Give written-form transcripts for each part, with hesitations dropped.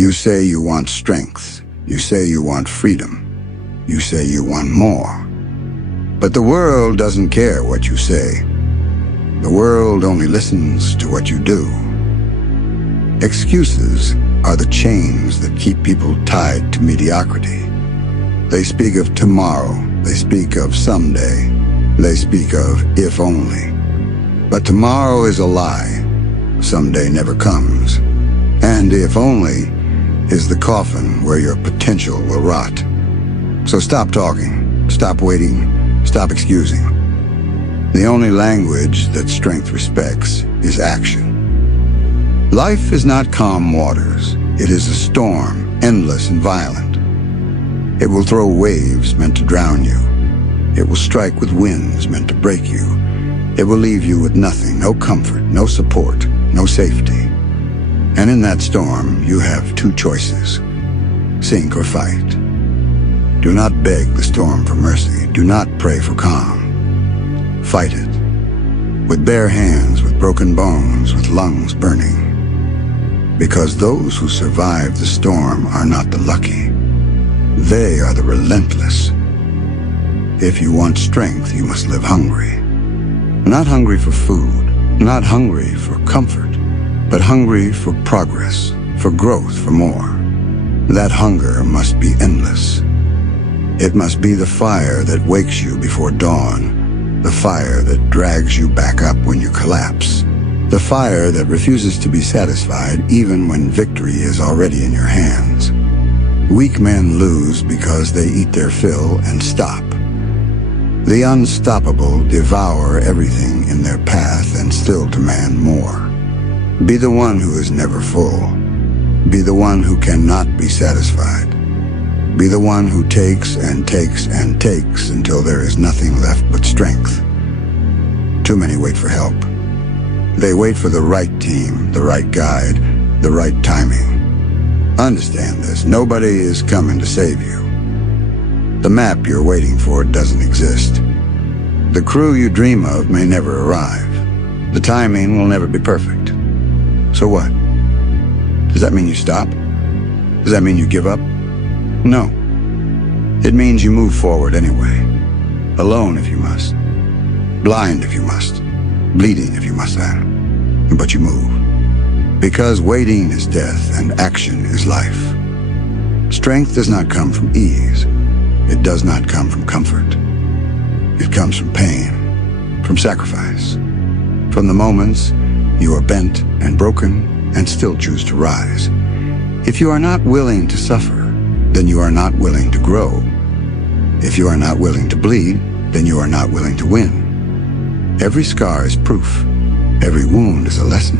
You say you want strength. You say you want freedom. You say you want more. But the world doesn't care what you say. The world only listens to what you do. Excuses are the chains that keep people tied to mediocrity. They speak of tomorrow. They speak of someday. They speak of if only. But tomorrow is a lie. Someday never comes. And if only is the coffin where your potential will rot. So stop talking, stop waiting, stop excusing. The only language that strength respects is action. Life is not calm waters. It is a storm, endless and violent. It will throw waves meant to drown you. It will strike with winds meant to break you. It will leave you with nothing, no comfort, no support, no safety. And in that storm, you have two choices: sink or fight. Do not beg the storm for mercy. Do not pray for calm. Fight it. With bare hands, with broken bones, with lungs burning. Because those who survive the storm are not the lucky. They are the relentless. If you want strength, you must live hungry. Not hungry for food, not hungry for comfort, but hungry for progress, for growth, for more. That hunger must be endless. It must be the fire that wakes you before dawn, the fire that drags you back up when you collapse, the fire that refuses to be satisfied even when victory is already in your hands. Weak men lose because they eat their fill and stop. The unstoppable devour everything in their path and still demand more. Be the one who is never full. Be the one who cannot be satisfied. Be the one who takes and takes and takes until there is nothing left but strength. Too many wait for help. They wait for the right team, the right guide, the right timing. Understand this. Nobody is coming to save you. The map you're waiting for doesn't exist. The crew you dream of may never arrive. The timing will never be perfect. So what? Does that mean you stop? Does that mean you give up? No. It means you move forward anyway. Alone if you must. Blind if you must. Bleeding if you must have. But you move. Because waiting is death and action is life. Strength does not come from ease. It does not come from comfort. It comes from pain, from sacrifice, from the moments you are bent and broken and still choose to rise. If you are not willing to suffer, then you are not willing to grow. If you are not willing to bleed, then you are not willing to win. Every scar is proof. Every wound is a lesson.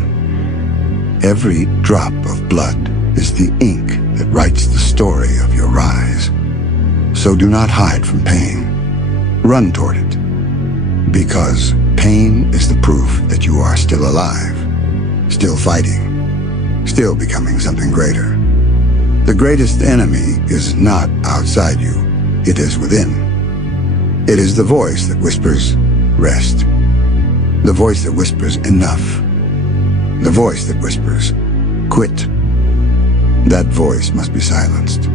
Every drop of blood is the ink that writes the story of your rise. So do not hide from pain. Run toward it. Because pain is the proof that you are still alive, still fighting, still becoming something greater. The greatest enemy is not outside you. It is within. It is the voice that whispers, rest. The voice that whispers, enough. The voice that whispers, quit. That voice must be silenced.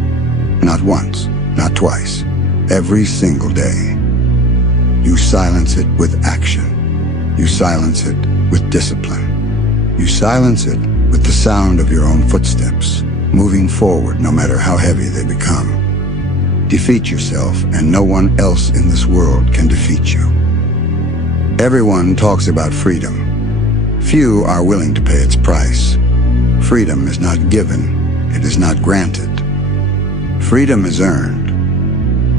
Not once, not twice, every single day. You silence it with action. You silence it with discipline. You silence it with the sound of your own footsteps, moving forward no matter how heavy they become. Defeat yourself, and no one else in this world can defeat you. Everyone talks about freedom. Few are willing to pay its price. Freedom is not given. It is not granted. Freedom is earned.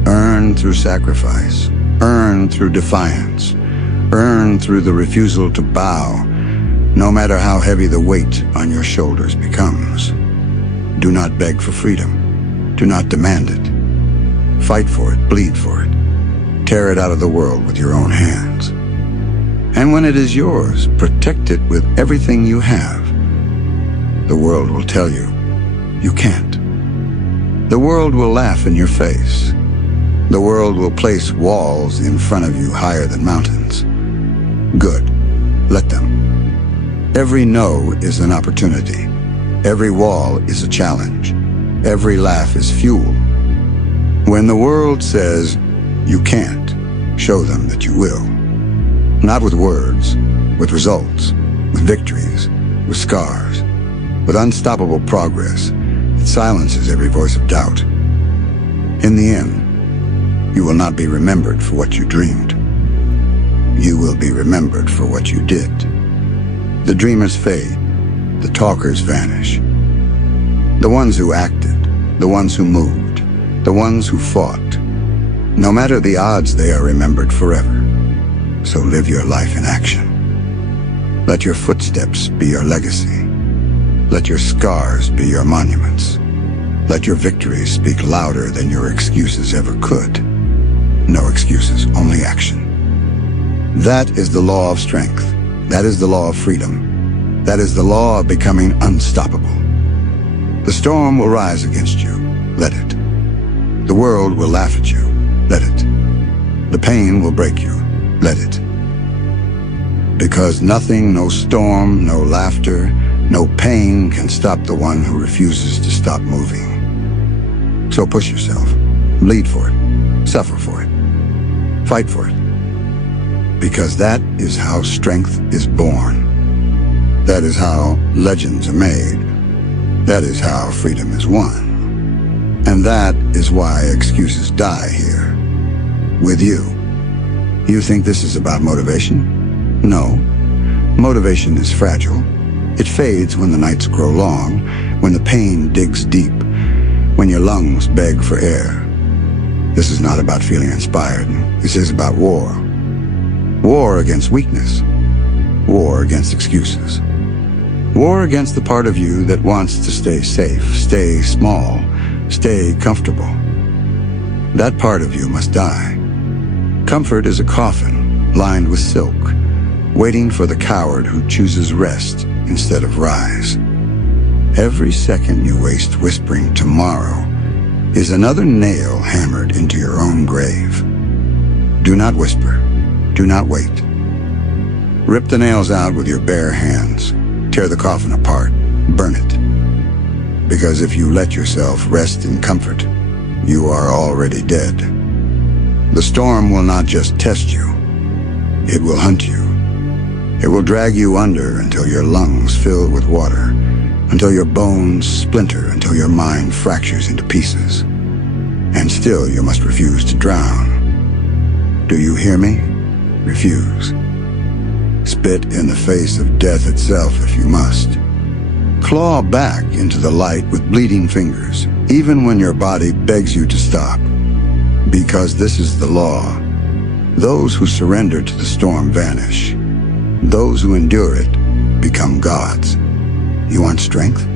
Earned through sacrifice. Earned through defiance. Earned through the refusal to bow, no matter how heavy the weight on your shoulders becomes. Do not beg for freedom. Do not demand it. Fight for it, bleed for it. Tear it out of the world with your own hands. And when it is yours, protect it with everything you have. The world will tell you, you can't. The world will laugh in your face. The world will place walls in front of you higher than mountains. Good. Let them. Every no is an opportunity. Every wall is a challenge. Every laugh is fuel. When the world says you can't, show them that you will. Not with words, with results, with victories, with scars, with unstoppable progress that silences every voice of doubt. In the end, you will not be remembered for what you dreamed. You will be remembered for what you did. The dreamers fade, the talkers vanish. The ones who acted, the ones who moved, the ones who fought. No matter the odds, they are remembered forever. So live your life in action. Let your footsteps be your legacy. Let your scars be your monuments. Let your victories speak louder than your excuses ever could. No excuses, only action. That is the law of strength. That is the law of freedom. That is the law of becoming unstoppable. The storm will rise against you. Let it. The world will laugh at you. Let it. The pain will break you. Let it. Because nothing, no storm, no laughter, no pain can stop the one who refuses to stop moving. So push yourself. Bleed for it. Suffer for it. Fight for it. Because that is how strength is born. That is how legends are made. That is how freedom is won. And that is why excuses die here. With you. You think this is about motivation? No. Motivation is fragile. It fades when the nights grow long, when the pain digs deep, when your lungs beg for air. This is not about feeling inspired. This is about war. War against weakness. War against excuses. War against the part of you that wants to stay safe, stay small, stay comfortable. That part of you must die. Comfort is a coffin lined with silk, waiting for the coward who chooses rest instead of rise. Every second you waste whispering tomorrow is another nail hammered into your own grave. Do not whisper. Do not wait. Rip the nails out with your bare hands. Tear the coffin apart. Burn it. Because if you let yourself rest in comfort, you are already dead. The storm will not just test you. It will hunt you. It will drag you under until your lungs fill with water, until your bones splinter, until your mind fractures into pieces. And still you must refuse to drown. Do you hear me? Refuse. Spit in the face of death itself if you must. Claw back into the light with bleeding fingers, even when your body begs you to stop. Because this is the law. Those who surrender to the storm vanish. Those who endure it become gods. You want strength?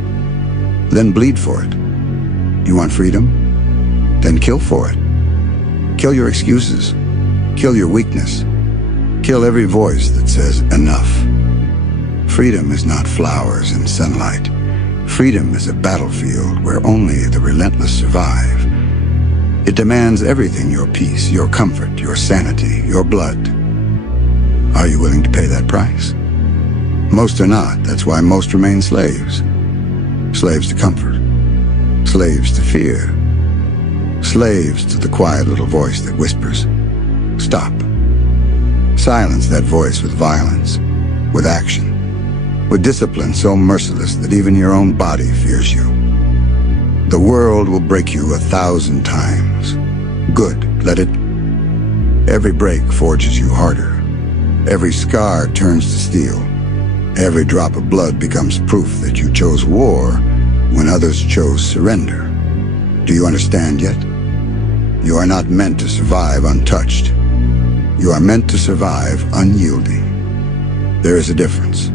Then bleed for it. You want freedom? Then kill for it. Kill your excuses. Kill your weakness. Kill every voice that says enough. Freedom is not flowers and sunlight. Freedom is a battlefield where only the relentless survive. It demands everything: your peace, your comfort, your sanity, your blood. Are you willing to pay that price? Most are not. That's why most remain slaves. Slaves to comfort. Slaves to fear. Slaves to the quiet little voice that whispers, stop. Silence that voice with violence, with action, with discipline so merciless that even your own body fears you. The world will break you 1,000 times. Good, let it. Every break forges you harder. Every scar turns to steel. Every drop of blood becomes proof that you chose war when others chose surrender. Do you understand yet? You are not meant to survive untouched. You are meant to survive unyielding. There is a difference.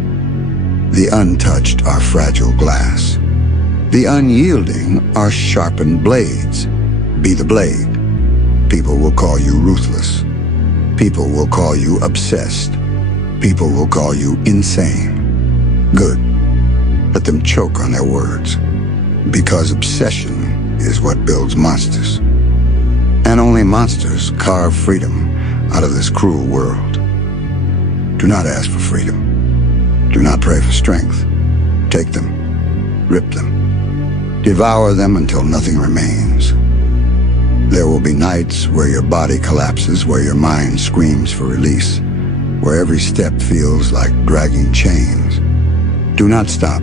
The untouched are fragile glass. The unyielding are sharpened blades. Be the blade. People will call you ruthless. People will call you obsessed. People will call you insane. Good. Let them choke on their words. Because obsession is what builds monsters. And only monsters carve freedom out of this cruel world. Do not ask for freedom. Do not pray for strength. Take them. Rip them. Devour them until nothing remains. There will be nights where your body collapses, where your mind screams for release, where every step feels like dragging chains. Do not stop.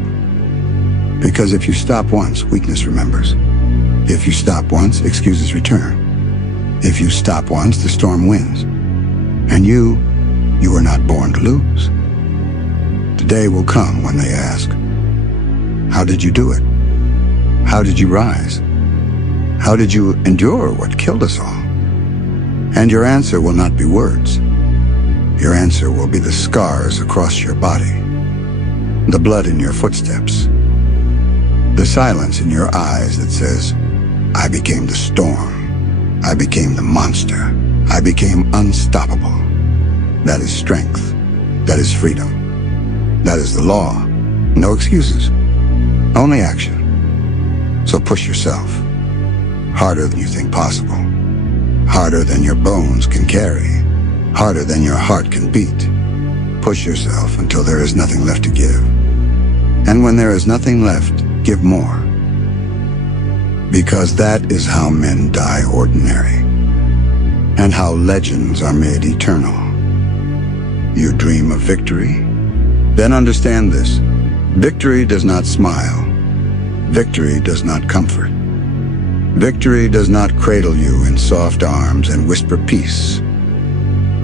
Because if you stop once, weakness remembers. If you stop once, excuses return. If you stop once, the storm wins. And you were not born to lose. The day will come when they ask, how did you do it? How did you rise? How did you endure what killed us all? And your answer will not be words. Your answer will be the scars across your body, the blood in your footsteps, the silence in your eyes that says, I became the storm. I became the monster. I became unstoppable. That is strength. That is freedom. That is the law. No excuses. Only action. So push yourself. Harder than you think possible. Harder than your bones can carry. Harder than your heart can beat. Push yourself until there is nothing left to give. And when there is nothing left, give more. Because that is how men die ordinary, and how legends are made eternal. You dream of victory? Then understand this. Victory does not smile. Victory does not comfort. Victory does not cradle you in soft arms and whisper peace.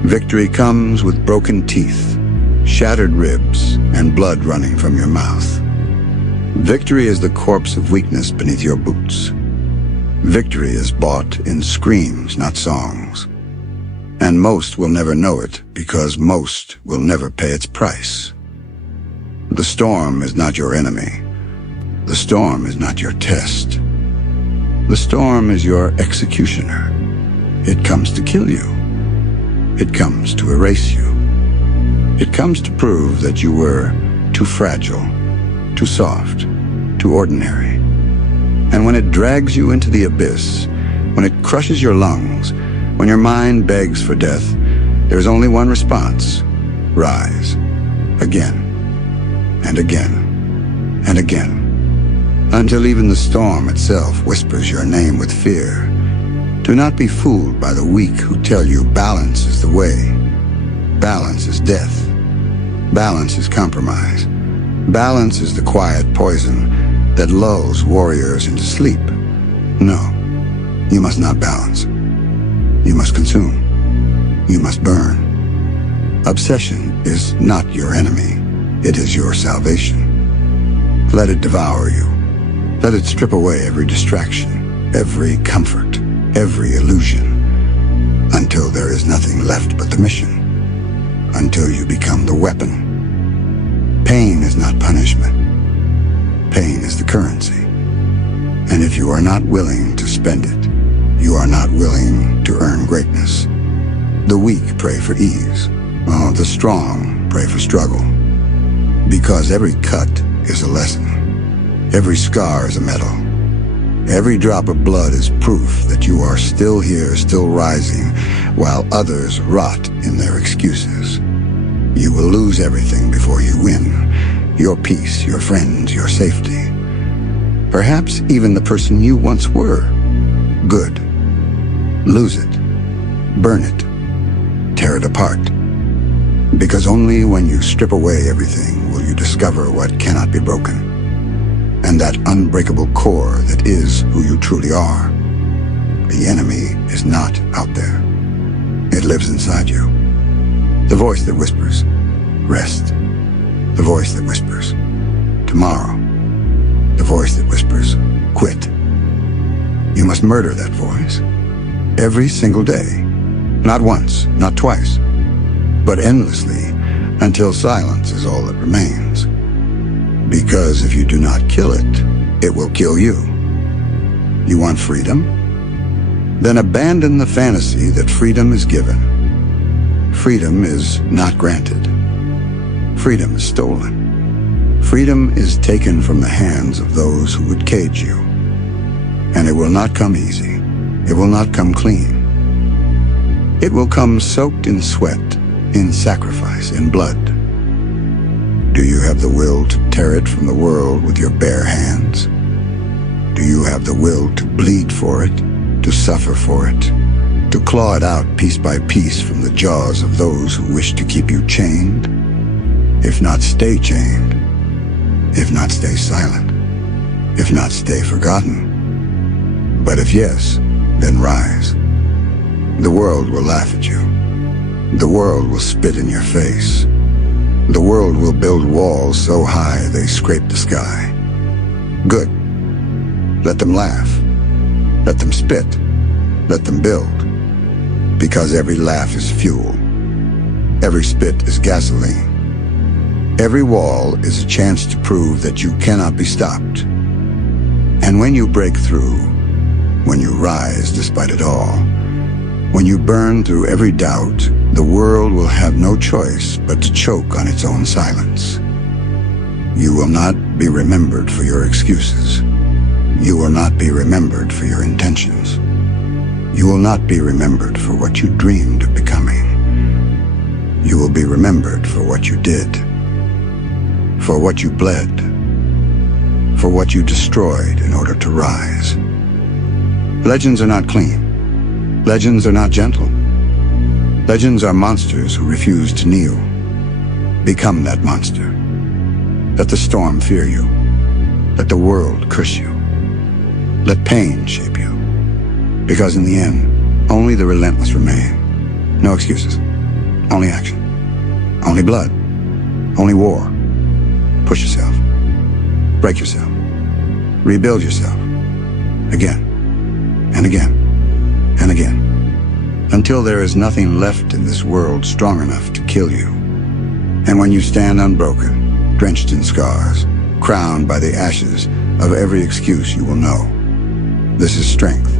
Victory comes with broken teeth, shattered ribs, and blood running from your mouth. Victory is the corpse of weakness beneath your boots. Victory is bought in screams, not songs. And most will never know it because most will never pay its price. The storm is not your enemy. The storm is not your test. The storm is your executioner. It comes to kill you. It comes to erase you. It comes to prove that you were too fragile, too soft, too ordinary. And when it drags you into the abyss, when it crushes your lungs, when your mind begs for death, there's only one response: rise. Again, and again, and again, until even the storm itself whispers your name with fear. Do not be fooled by the weak who tell you balance is the way. Balance is death. Balance is compromise. Balance is the quiet poison that lulls warriors into sleep. No, you must not balance. You must consume. You must burn. Obsession is not your enemy. It is your salvation. Let it devour you. Let it strip away every distraction, every comfort, every illusion, until there is nothing left but the mission, until you become the weapon. Pain is not punishment. Pain is the currency. And if you are not willing to spend it, you are not willing to earn greatness. The weak pray for ease, while the strong pray for struggle. Because every cut is a lesson. Every scar is a medal. Every drop of blood is proof that you are still here, still rising, while others rot in their excuses. You will lose everything before you win. Your peace, your friends, your safety. Perhaps even the person you once were. Good. Lose it. Burn it. Tear it apart. Because only when you strip away everything will you discover what cannot be broken. And that unbreakable core that is who you truly are. The enemy is not out there. It lives inside you. The voice that whispers, rest. The voice that whispers, tomorrow. The voice that whispers, quit. You must murder that voice. Every single day. Not once, not twice, but endlessly until silence is all that remains. Because if you do not kill it, it will kill you. You want freedom? Then abandon the fantasy that freedom is given. Freedom is not granted. Freedom is stolen. Freedom is taken from the hands of those who would cage you. And it will not come easy. It will not come clean. It will come soaked in sweat, in sacrifice, in blood. Do you have the will to tear it from the world with your bare hands? Do you have the will to bleed for it, to suffer for it, to claw it out piece by piece from the jaws of those who wish to keep you chained? If not, stay chained. If not, stay silent. If not, stay forgotten. But if yes, then rise. The world will laugh at you. The world will spit in your face. The world will build walls so high they scrape the sky. Good. Let them laugh. Let them spit. Let them build. Because every laugh is fuel. Every spit is gasoline. Every wall is a chance to prove that you cannot be stopped. And when you break through, when you rise despite it all, when you burn through every doubt, the world will have no choice but to choke on its own silence. You will not be remembered for your excuses. You will not be remembered for your intentions. You will not be remembered for what you dreamed of becoming. You will be remembered for what you did, for what you bled, for what you destroyed in order to rise. Legends are not clean. Legends are not gentle. Legends are monsters who refuse to kneel. Become that monster. Let the storm fear you. Let the world curse you. Let pain shape you. Because in the end, only the relentless remain. No excuses. Only action. Only blood. Only war. Push yourself. Break yourself. Rebuild yourself. Again. And again. And again. Until there is nothing left in this world strong enough to kill you. And when you stand unbroken, drenched in scars, crowned by the ashes of every excuse, you will know. This is strength.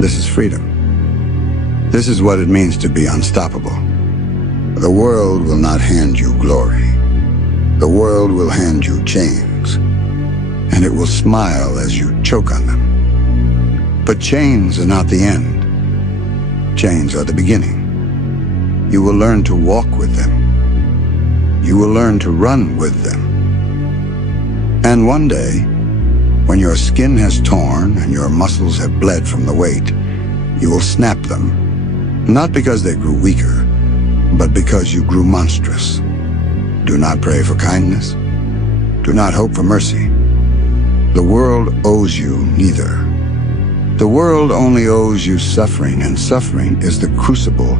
This is freedom. This is what it means to be unstoppable. The world will not hand you glory. The world will hand you chains. And it will smile as you choke on them. But chains are not the end. Chains are the beginning. You will learn to walk with them. You will learn to run with them. And one day, when your skin has torn and your muscles have bled from the weight, you will snap them, not because they grew weaker, but because you grew monstrous. Do not pray for kindness. Do not hope for mercy. The world owes you neither. The world only owes you suffering, and suffering is the crucible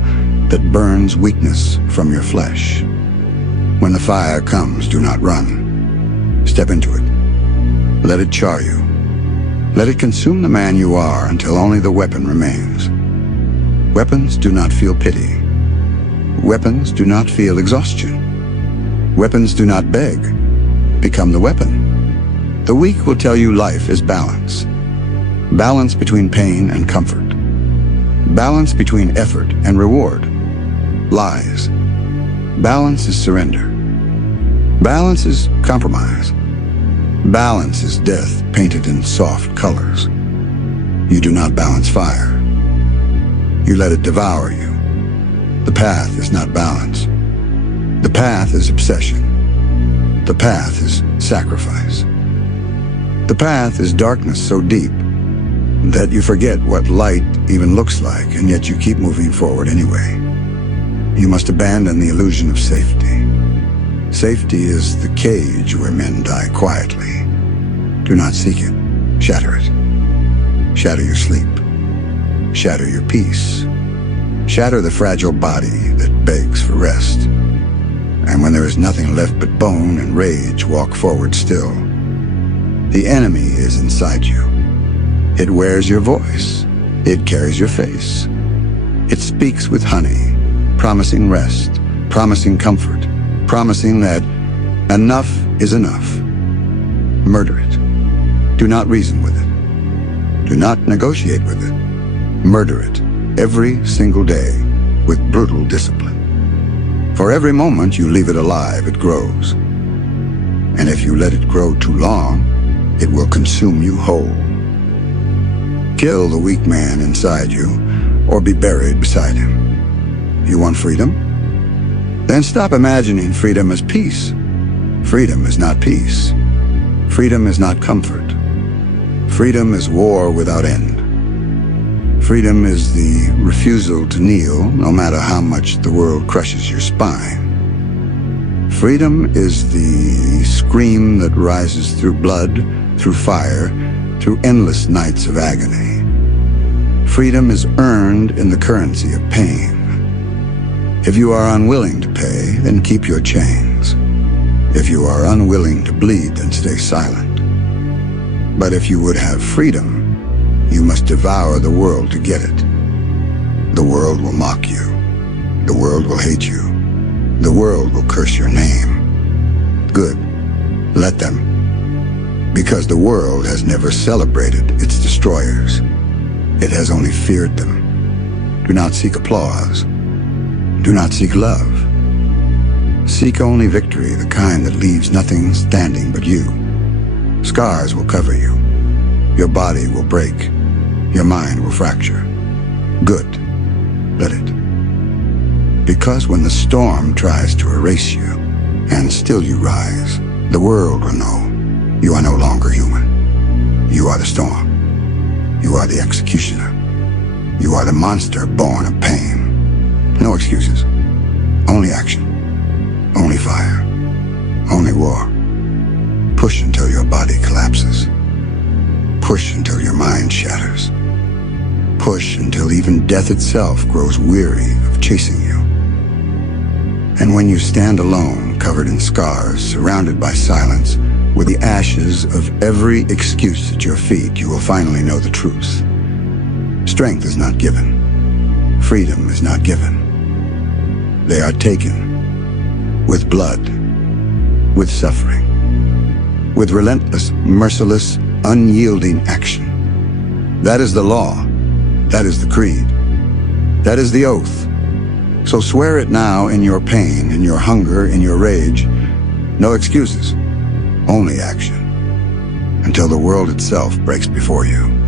that burns weakness from your flesh. When the fire comes, do not run. Step into it. Let it char you. Let it consume the man you are until only the weapon remains. Weapons do not feel pity. Weapons do not feel exhaustion. Weapons do not beg. Become the weapon. The weak will tell you life is balance. Balance between pain and comfort. Balance between effort and reward. Lies. Balance is surrender. Balance is compromise. Balance is death painted in soft colors. You do not balance fire. You let it devour you. The path is not balance. The path is obsession. The path is sacrifice. The path is darkness so deep that you forget what light even looks like, and yet you keep moving forward anyway. You must abandon the illusion of safety. Safety is the cage where men die quietly. Do not seek it. Shatter it. Shatter your sleep. Shatter your peace. Shatter the fragile body that begs for rest. And when there is nothing left but bone and rage, walk forward still. The enemy is inside you. It wears your voice. It carries your face. It speaks with honey, promising rest, promising comfort, promising that enough is enough. Murder it. Do not reason with it. Do not negotiate with it. Murder it every single day with brutal discipline. For every moment you leave it alive, it grows. And if you let it grow too long, it will consume you whole. Kill the weak man inside you, or be buried beside him. You want freedom? Then stop imagining freedom as peace. Freedom is not peace. Freedom is not comfort. Freedom is war without end. Freedom is the refusal to kneel, no matter how much the world crushes your spine. Freedom is the scream that rises through blood, through fire, through endless nights of agony. Freedom is earned in the currency of pain. If you are unwilling to pay, then keep your chains. If you are unwilling to bleed, then stay silent. But if you would have freedom, you must devour the world to get it. The world will mock you. The world will hate you. The world will curse your name. Good. Let them. Because the world has never celebrated its destroyers. It has only feared them. Do not seek applause. Do not seek love. Seek only victory, the kind that leaves nothing standing but you. Scars will cover you. Your body will break. Your mind will fracture. Good. Let it. Because when the storm tries to erase you, and still you rise, the world will know you are no longer human. You are the storm. You are the executioner. You are the monster born of pain. No excuses. Only action. Only fire. Only war. Push until your body collapses. Push until your mind shatters. Push until even death itself grows weary of chasing you. And when you stand alone, covered in scars, surrounded by silence, with the ashes of every excuse at your feet, you will finally know the truth. Strength is not given. Freedom is not given. They are taken with blood, with suffering, with relentless, merciless, unyielding action. That is the law. That is the creed. That is the oath. So swear it now in your pain, in your hunger, in your rage. No excuses. Only action. Until the world itself breaks before you.